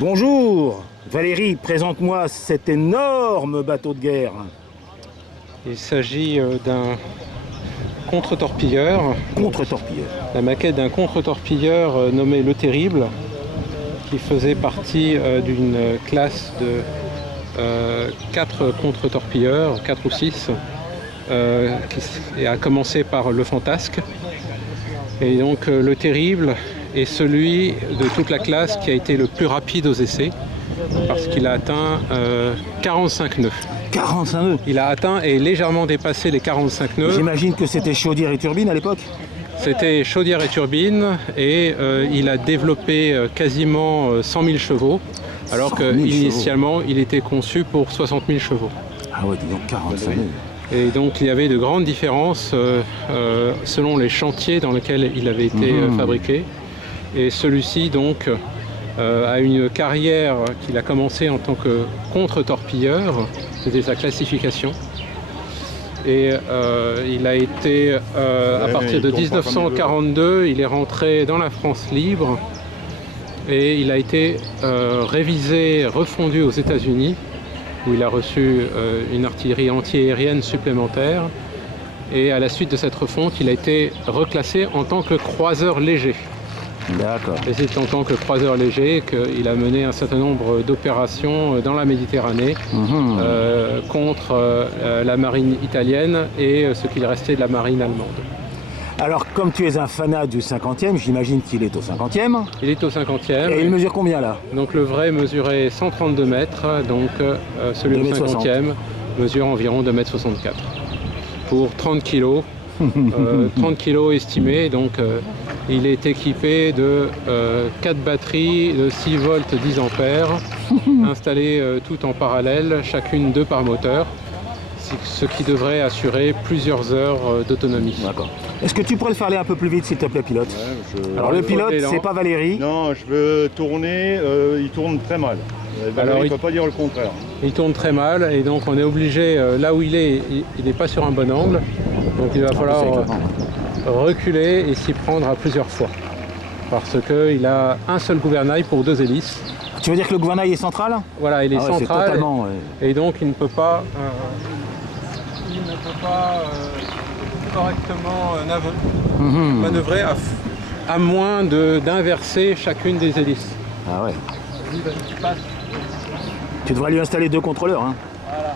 Bonjour Valérie, présente-moi cet énorme bateau de guerre. Il s'agit d'un contre-torpilleur, Contre-torpilleur. la maquette d'un contre-torpilleur nommé Le Terrible, qui faisait partie d'une classe de 4 contre-torpilleurs, 4 ou 6, qui a commencé par le Fantasque. Et donc Le Terrible est celui de toute la classe qui a été le plus rapide aux essais, parce qu'il a atteint 45 nœuds. 45 nœuds. Il a atteint et légèrement dépassé les 45 nœuds. J'imagine que c'était chaudière et turbine à l'époque. C'était chaudière et turbine, et il a développé quasiment 100 000 chevaux, alors qu'initialement il était conçu pour 60 000 chevaux. Ah ouais, dis donc, 45 nœuds. Et donc il y avait de grandes différences selon les chantiers dans lesquels il avait été fabriqué. Et celui-ci donc a une carrière qu'il a commencé en tant que contre-torpilleur, c'était sa classification. Et il a été, à partir de 1942, il est rentré dans la France libre et il a été révisé, refondu aux États-Unis, où il a reçu une artillerie anti-aérienne supplémentaire. Et à la suite de cette refonte, il a été reclassé en tant que croiseur léger. D'accord. Et c'est en tant que croiseur léger qu'il a mené un certain nombre d'opérations dans la Méditerranée contre la marine italienne et ce qu'il restait de la marine allemande. Alors, comme tu es un fanat du 50e, j'imagine qu'il est au 50e. Il est au 50e. Et il mesure combien là? Donc le vrai mesurait 132 mètres, donc celui au 50e mesure environ 2,64 m. Pour 30 kg. 30 kg estimés, donc il est équipé de 4 batteries de 6 volts 10 ampères installées tout en parallèle, chacune 2 par moteur, ce qui devrait assurer plusieurs heures d'autonomie. D'accord. Est-ce que tu pourrais le faire aller un peu plus vite, s'il te plaît, pilote? Ouais, Alors le pilote, c'est pas Valérie. Non, je veux tourner, il tourne très mal. Valérie, il ne peut pas dire le contraire. Il tourne très mal et donc on est obligé, là où il n'est pas sur un bon angle, donc il va falloir reculer et s'y prendre à plusieurs fois. Parce qu'il a un seul gouvernail pour 2 hélices. Tu veux dire que le gouvernail est central? Voilà, il est central totalement, et donc il ne peut pas, correctement manœuvrer à moins d'inverser chacune des hélices. Ah ouais. Tu devrais lui installer 2 contrôleurs. Hein. Voilà.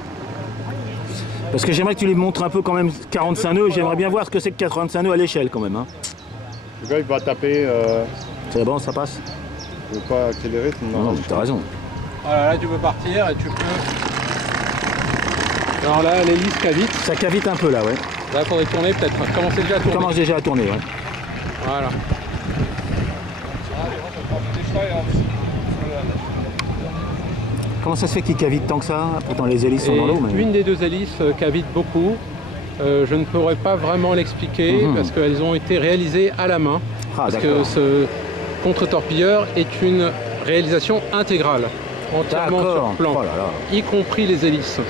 Parce que j'aimerais que tu lui montres un peu quand même 45 nœuds. J'aimerais bien voir ce que c'est que 85 nœuds à l'échelle quand même. Hein. Le gars, il va taper. C'est bon, ça passe? Il ne veut pas accélérer. Non, t'as raison. Voilà, là tu peux partir et tu peux... Alors là, l'hélice cavite. Ça cavite un peu là, ouais. Là, il faudrait tourner peut-être. Commencer déjà à tourner. Commence déjà à tourner, ouais. Voilà. Comment ça se fait qu'il cavite tant que ça? Pourtant les hélices sont dans l'eau. Mais... Une des 2 hélices cavite beaucoup. Je ne pourrais pas vraiment l'expliquer parce qu'elles ont été réalisées à la main. Ah, parce que ce contre-torpilleur est une réalisation intégrale, entièrement sur plan, oh là là. y compris les hélices.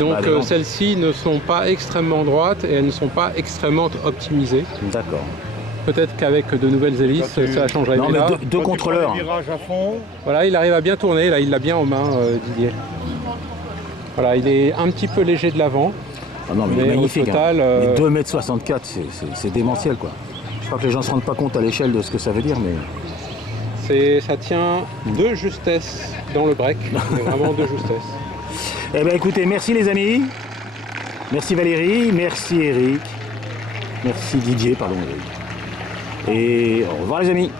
Donc celles-ci ne sont pas extrêmement droites et elles ne sont pas extrêmement optimisées. D'accord. Peut-être qu'avec de nouvelles hélices, ça changerait. Non, mais là, 2 contrôleurs. Virage à fond. voilà, il arrive à bien tourner, là il l'a bien en main, Didier. Voilà, il est un petit peu léger de l'avant. Ah non, mais il est magnifique. Total, mais 2,64 m, c'est démentiel quoi. Je crois que les gens ne se rendent pas compte à l'échelle de ce que ça veut dire, mais... Ça tient de justesse dans le break, mais vraiment de justesse. Eh bien écoutez, merci les amis. Merci Valérie, merci Eric. Merci Didier, pardon. Et au revoir les amis.